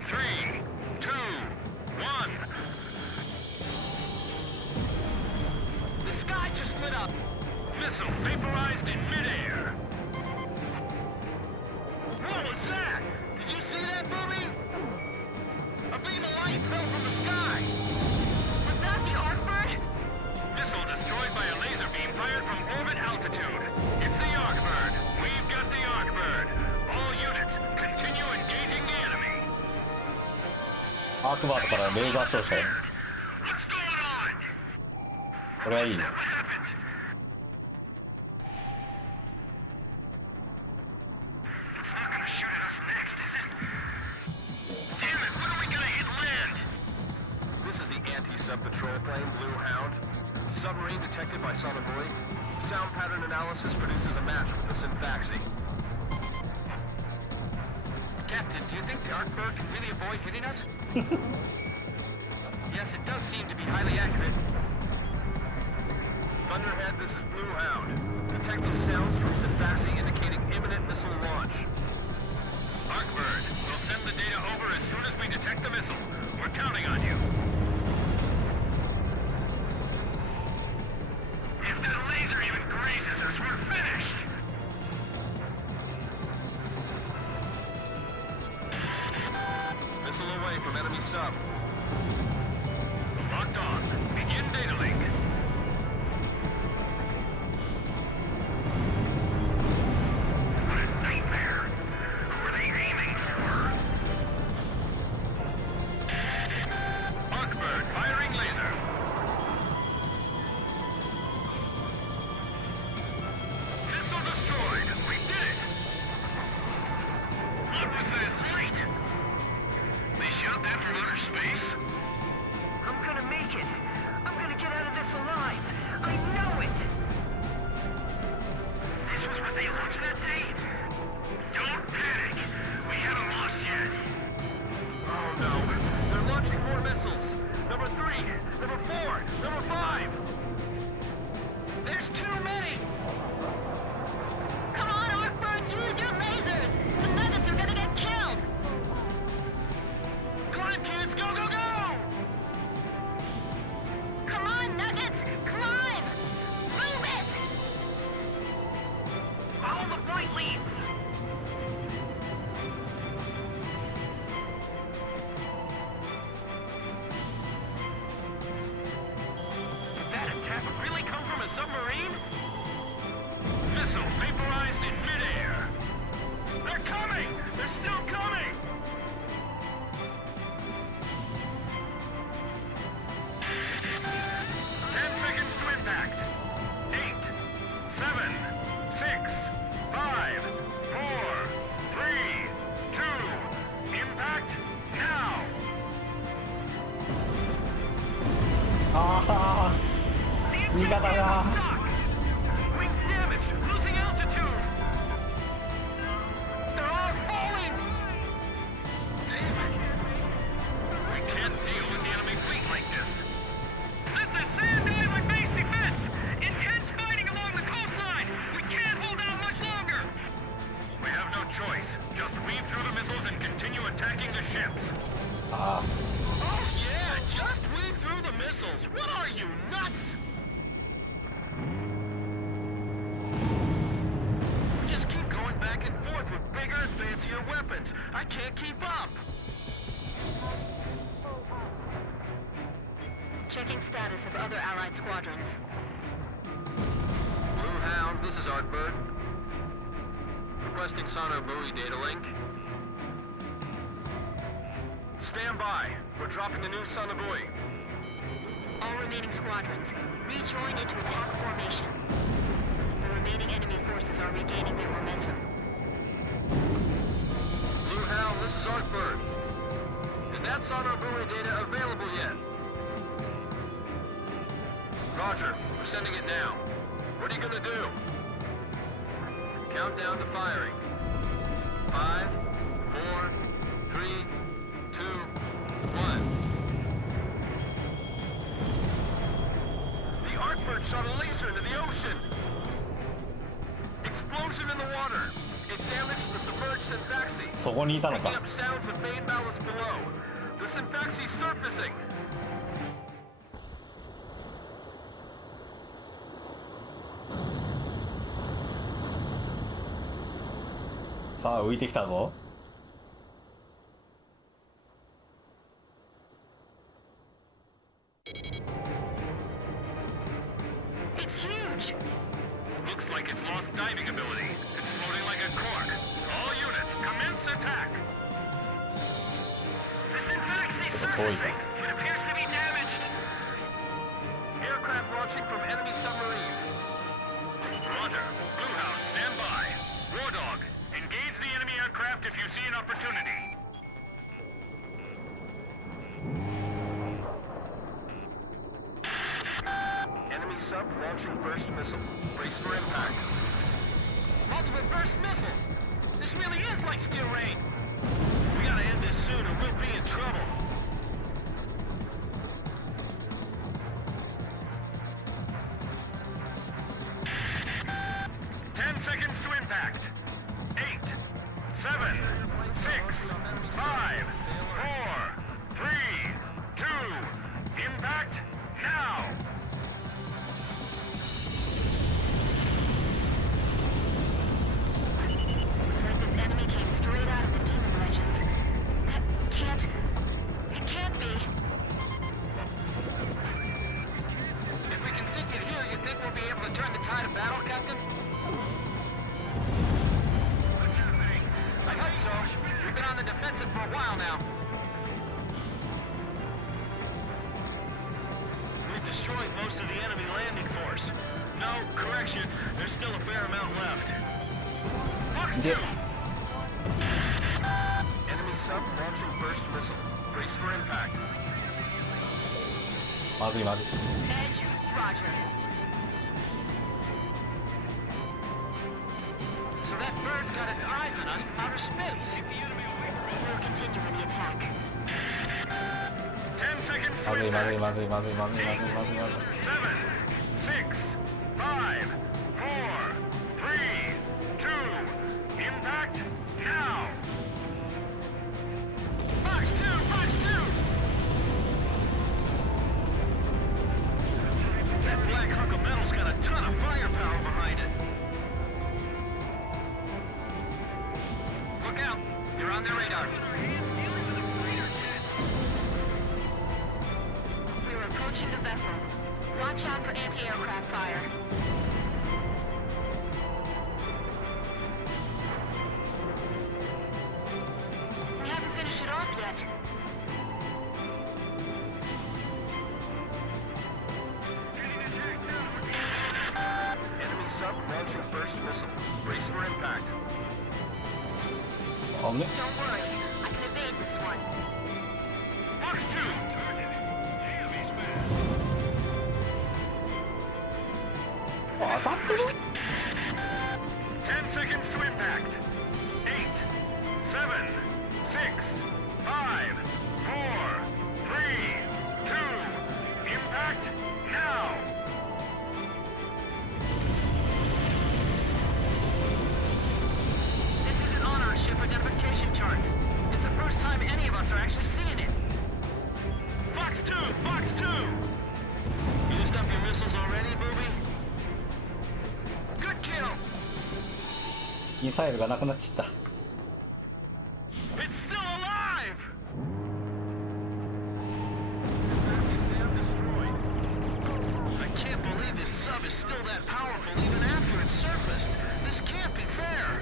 3, 2, 1. The sky just lit up. Missile vaporized in midair. What was that? Did you see that, Booby? A beam of light fell from the sky. Was that the Arcbird? Missile destroyed by a laser beam fired from orbit altitude. It's the Arcbird. We've got the Arcbird. All units, continue engaging the enemy. アークバードからレーザー照射。 What's going on? これはいいね。 It's not gonna shoot at us next, is it? Damn it, when are we gonna hit land? This is the anti-sub patrol plane, Blue Hound. Submarine detected by sonobuoy. Sound pattern analysis produces a match with the syntaxi. Captain, do you think the Arcbird can really avoid hitting us? Yes, it does seem to be highly accurate. Thunderhead, this is Blue Hound. Detecting sounds from syntaxi indicating imminent missile launch. Arcbird, we'll send the data over as soon as we detect the missile. We're counting on you. If that laser even grazes us, we're finished! Missile away from enemy sub. Locked on. Begin data link. What a nightmare! Who are they aiming for? Arcbird firing laser. Missile destroyed. We did it. What was that light? They shot that from outer space? I'm gonna make it. I'm gonna get out of this alive. I know it. This was what they launched that day? Don't panic. We haven't lost yet. Oh no, they're launching more missiles. Number 3, number 4, number 5. There's too many! Come on, Arcbird, use your lasers! The Nuggets are gonna get killed! Climb, kids! Go, go, go! Come on, Nuggets! Climb! Move it! Follow the flight leads! Did that attack really come from a submarine? Missile vaporized in midair. They're coming! They're still coming! Seconds to impact. 8, 7, 6, 5, 4, 3, 2. Impact now. ああ、味方が。 Wings damaged. Losing altitude. They're all falling! Damn it. We can't deal with the enemy fleet like this. This is Sand Island base defense! Intense fighting along the coastline! We can't hold out much longer! We have no choice. Just weave through the missiles and continue attacking the ships. あ Oh yeah, just weave through the missiles. What are you, nuts? Just keep going back and forth with bigger and fancier weapons. I can't keep up. Checking status of other Allied squadrons. Blue Hound, this is Arcbird. Requesting sonobuoy data link. Stand by. We're dropping a new sonobuoy. All remaining squadrons, rejoin into attack formation. The remaining enemy forces are regaining their momentum. Blue Hound, this is Arcbird. sonar buoy data available yet. Roger, we're sending it now. What are you gonna do? Countdown to firing. 5, 4, 3, 2, 1. The Artbird shot a laser into the ocean. Explosion in the water. It damaged the submerged Syntaxi. そこにいたの Picking か。 up sounds of main ballast below. The Syntaxi's surfacing. さあ浮いてきたぞ。 It's huge! Looks like it's lost diving ability. It's floating like a cork. All units, commence attack! The Syntaxi surfacing. It appears to be damaged! Aircraft launching from enemy submarine. Roger. Bluehound, stand by. War Dog, engage the enemy aircraft if you see an opportunity. Enemy sub launching burst missile. Brace for impact. Multiple burst missiles! This really is like Steel Rain! We gotta end this soon or we'll be in trouble. Seconds to impact. 8, 7, 6, 5, 4, 3, 2, impact now! Looks like this enemy came straight out of the Demon Legends. It can't be. If we can sink it here, you think we'll be able to turn the tide of battle, Captain? I hope so. We've been on the defensive for a while now. We've destroyed most of the enemy landing force. No, correction. There's still a fair amount left. Yep. Enemy sub launching burst missile. Brace for impact. まずいまずい。 Edge, Roger. So that bird's got its eyes on us from outer space. We'll continue with the attack. 10 seconds to まずいまずい impact. まずいまずいまずいまずいまずいまずい。 7, 6, 5, 4, 3, 2, impact now! Box 2! Box 2! That black hunk of metal's got a ton of firepower behind it. Look out! You're on their radar. We're approaching the vessel. Watch out for anti-aircraft fire. We haven't finished it off yet. Enemy sub launching burst missile. Brace for impact. あんね。 Don't worry, I can evade this one. Box 2! あ当たってる。 10 seconds to impact. 8, 7, 6, 5, 4, 3, 2, impact now! This isn't on our ship identification charts. It's the first time any of us are actually seeing it. Box 2! Box 2! Used up your missiles already, booby? Good kill! ミサイルがなくなっちゃった。 It's still alive! Sam destroyed. I can't believe this sub is still that powerful even after it's surfaced. This can't be fair.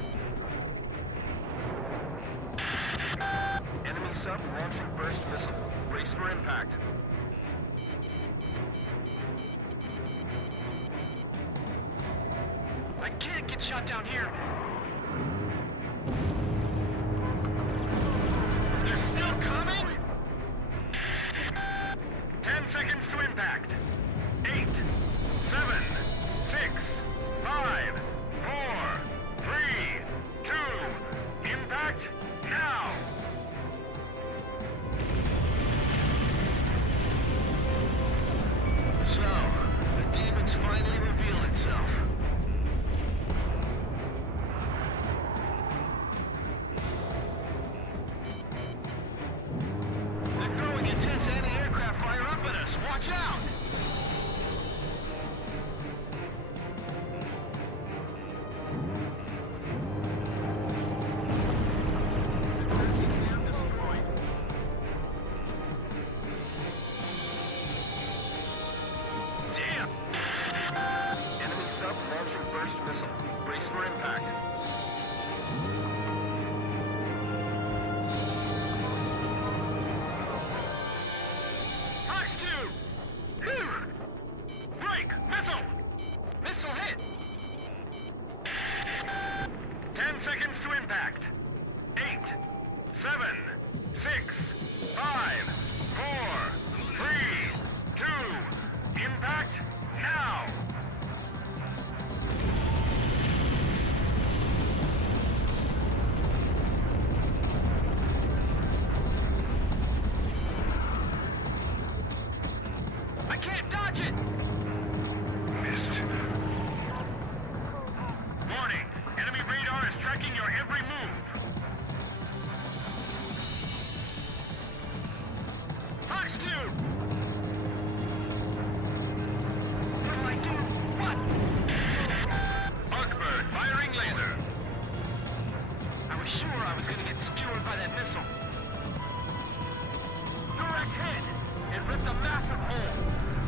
Enemy sub launching burst missile. Brace for impact. I can't get shot down here. They're still coming? Watch out! Damn! Enemy sub launching burst missile. Brace for impact. Fox 2! Break! Missile! Missile hit! 10 seconds to impact. 8, 7, 6, 5, 4, 3, 2, impact now! I can't dodge it! Missed. Warning! Enemy radar is tracking your every move. Fox 2! What'll I do? What? Arcbird firing laser. I was sure I was gonna get skewered by that missile. Direct hit! It ripped a massive hole.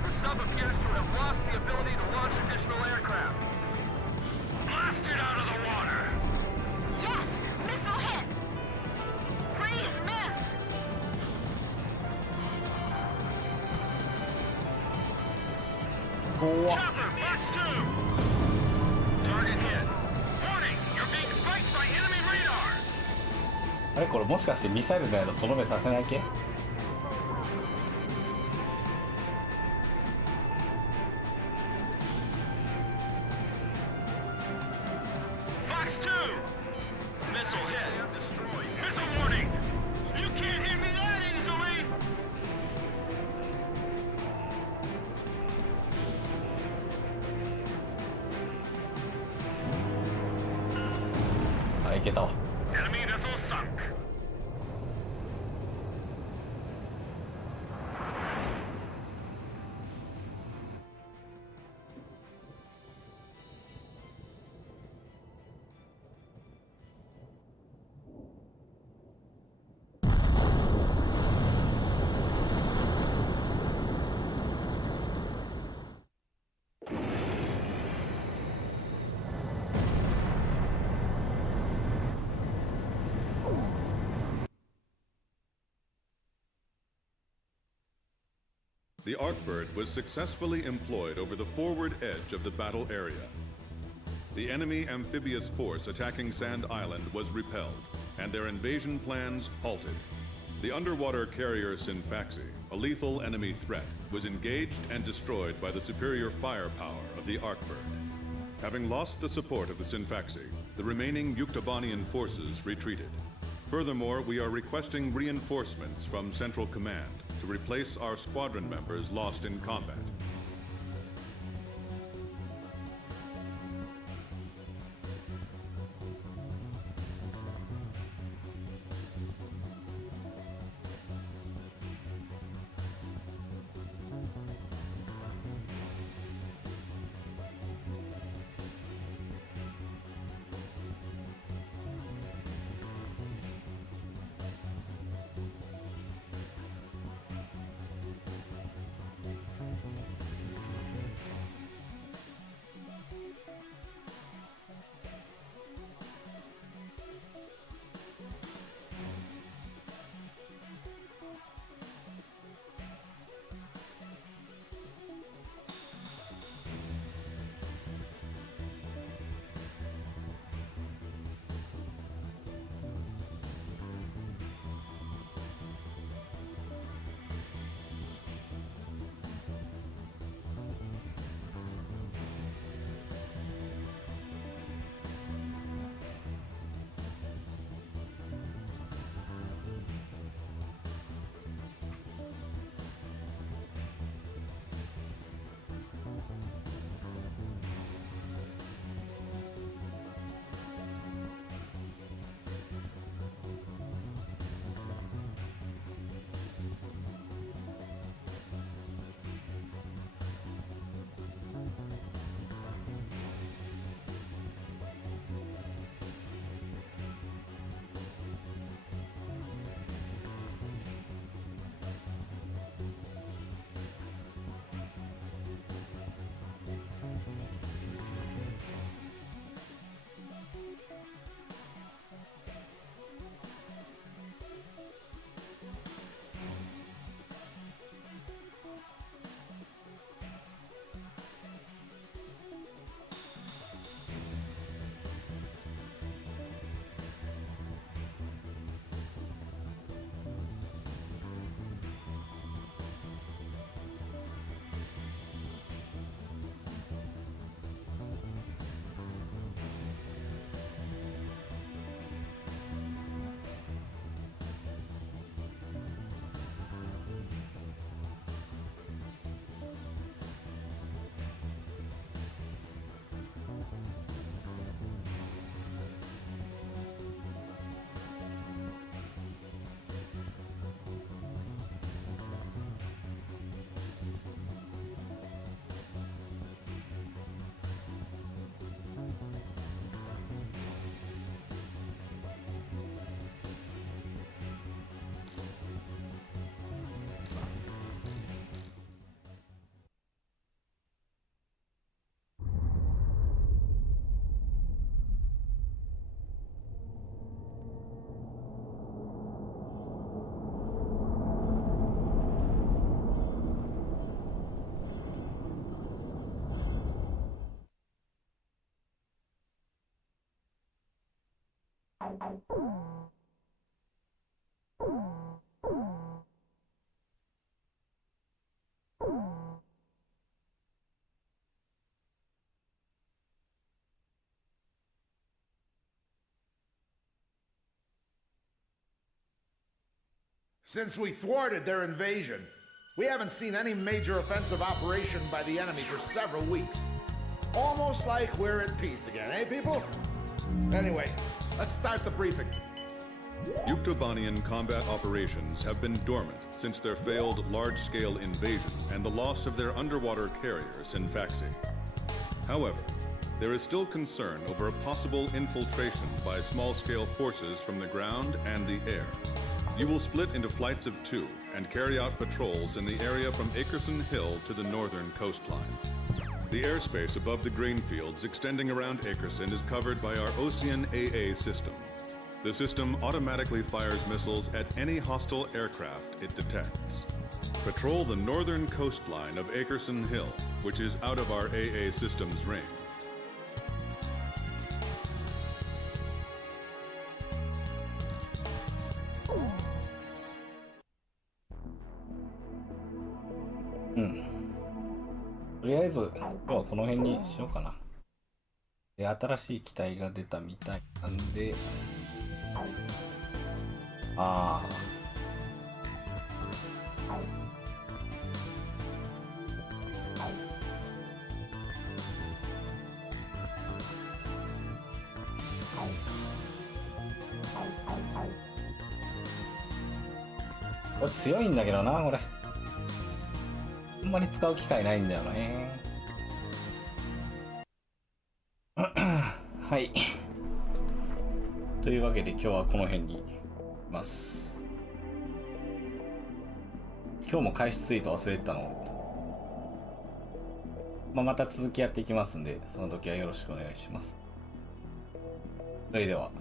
The sub appears to have lost the ability to launch additional aircraft. Blasted out of the water! Yes! Missile hit! Please miss! Chopper, Fox 2! Target hit. Warning! You're being spiked by enemy radar! あれこれもしかしてミサイルの間とどめさせない系？ Fox 2! Missile hit. Destroyed. Missile warning! You can't hit me that easily! あ、いけたわ。 Enemy missile sunk. The Arcbird was successfully employed over the forward edge of the battle area. The enemy amphibious force attacking Sand Island was repelled, and their invasion plans halted. The underwater carrier Sinfaxi, a lethal enemy threat, was engaged and destroyed by the superior firepower of the Arcbird. Having lost the support of the Sinfaxi, the remaining Yuktobanian forces retreated. Furthermore, we are requesting reinforcements from Central Command to replace our squadron members lost in combat. Since we thwarted their invasion, we haven't seen any major offensive operation by the enemy for several weeks. Almost like we're at peace again, eh, people? Anyway, let's start the briefing. Yuktobanian combat operations have been dormant since their failed large-scale invasion and the loss of their underwater carrier, Sinfaxi. However, there is still concern over a possible infiltration by small-scale forces from the ground and the air. You will split into flights of 2 and carry out patrols in the area from Akerson Hill to the northern coastline. The airspace above the grain fields extending around Akerson is covered by our Ocean AA system. The system automatically fires missiles at any hostile aircraft it detects. Patrol the northern coastline of Akerson Hill, which is out of our AA system's range. とりあえず今日はこの辺にしようかな。で、新しい機体が出たみたいなんで、これ強いんだけどな、これ。あんまり使う機会ないんだよね。はい。というわけで今日はこの辺にいます。今日も開始ツイート忘れてたの。また続きやっていきますんで、その時はよろしくお願いします。それでは。